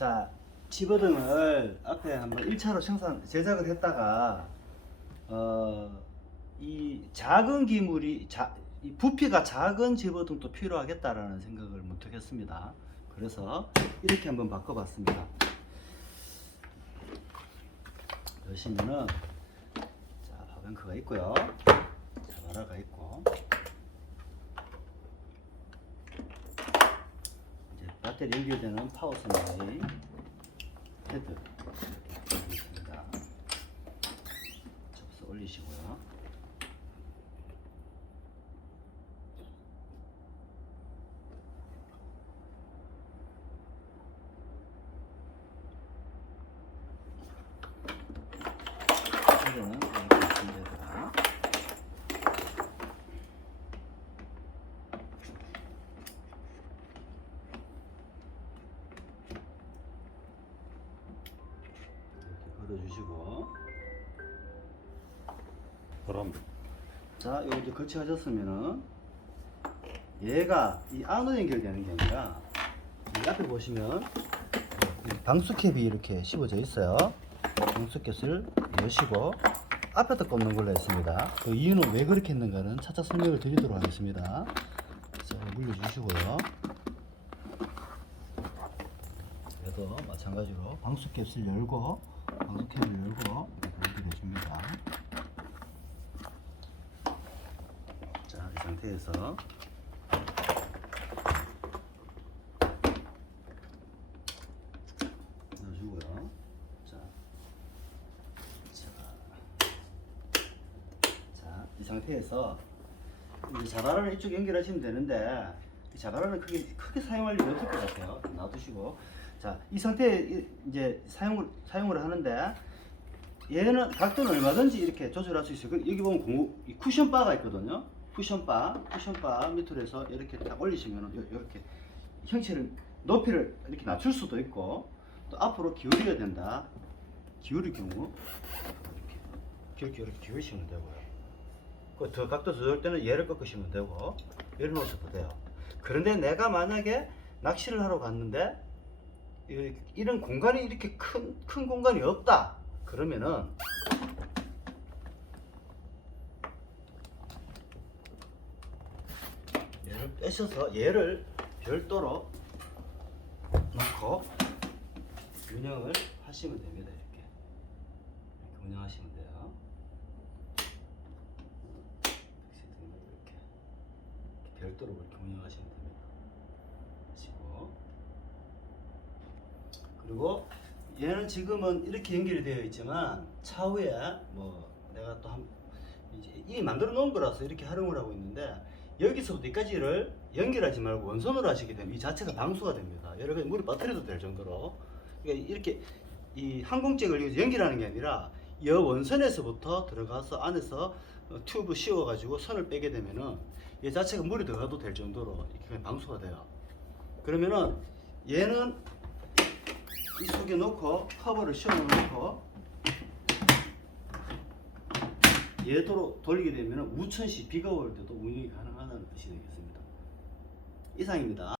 자, 집어등을 앞에 한번 1차로 제작을 했다가 이 작은 기물이 이 부피가 작은 집어등도 필요하겠다라는 생각을 못하겠습니다. 그래서 이렇게 한번 바꿔봤습니다. 보시면은 자, 파뱅크가 있고요, 자바라가 있고, 이제 배터리 연결되는 파워 서플라이 헤드 이렇게 있습니다. 접수 올리시고요. 헤드는 이렇게 있습니다. 걸어주시고, 그럼 자, 요거 이제 거치하셨으면은 얘가 이 안으로 연결되는 게 아니라 이 앞에 보시면 방수캡이 이렇게 씹어져 있어요. 방수캡을 여시고 앞에다 꽂는 걸로 했습니다. 그 이유는 왜 그렇게 했는가는 차차 설명을 드리도록 하겠습니다. 자, 물려주시고요. 얘도 마찬가지로 방수캡을 열고 방수캡을 열고 이렇게 연결해줍니다. 자, 이 상태에서 넣어주고요. 자, 이 상태에서 이제 자바라를 이쪽 연결하시면 되는데, 이 자바라는 크게 사용할 일이 없을 것 같아요. 놔두시고, 자, 이 상태에 이제 사용을 하는데, 얘는 각도는 얼마든지 이렇게 조절할 수 있어요. 여기 보면 이 쿠션 바가 있거든요. 쿠션 바 밑으로 해서 이렇게 딱 올리시면 이렇게 형체를, 높이를 이렇게 낮출 수도 있고, 또 앞으로 기울여야 된다. 기울일 경우 이렇게 기울이시면 되고요. 더 각도 조절 때는 얘를 꺾으시면 되고, 얘를 놓으셔도 돼요. 그런데 내가 만약에 낚시를 하러 갔는데 이런 공간이 이렇게 큰 공간이 없다 그러면은 얘를 빼셔서 얘를 별도로 놓고 운영을 하시면 됩니다. 이렇게 운영하시면 돼요. 이렇게 별도로 이렇게 운영하시면 됩니다. 하시고, 그리고 얘는 지금은 이렇게 연결이 되어 있지만 차후에 뭐 내가 또 이제 이미 만들어 놓은 거라서 이렇게 활용을 하고 있는데, 여기서부터 여기까지를 연결하지 말고 원선으로 하시게 되면 이 자체가 방수가 됩니다. 여러 가지 물에 빠뜨려도 될 정도로. 그러니까 이렇게 이 항공잭을 연결하는 게 아니라 이 원선에서부터 들어가서 안에서 튜브 씌워 가지고 선을 빼게 되면은 얘 자체가 물이 들어가도 될 정도로 이렇게 방수가 돼요. 그러면은 얘는 이 속에 넣고 커버를 씌워 놓고 얘도로 돌리게 되면 우천시 비가 올 때도 운영이 가능하다는 뜻이 되겠습니다. 이상입니다.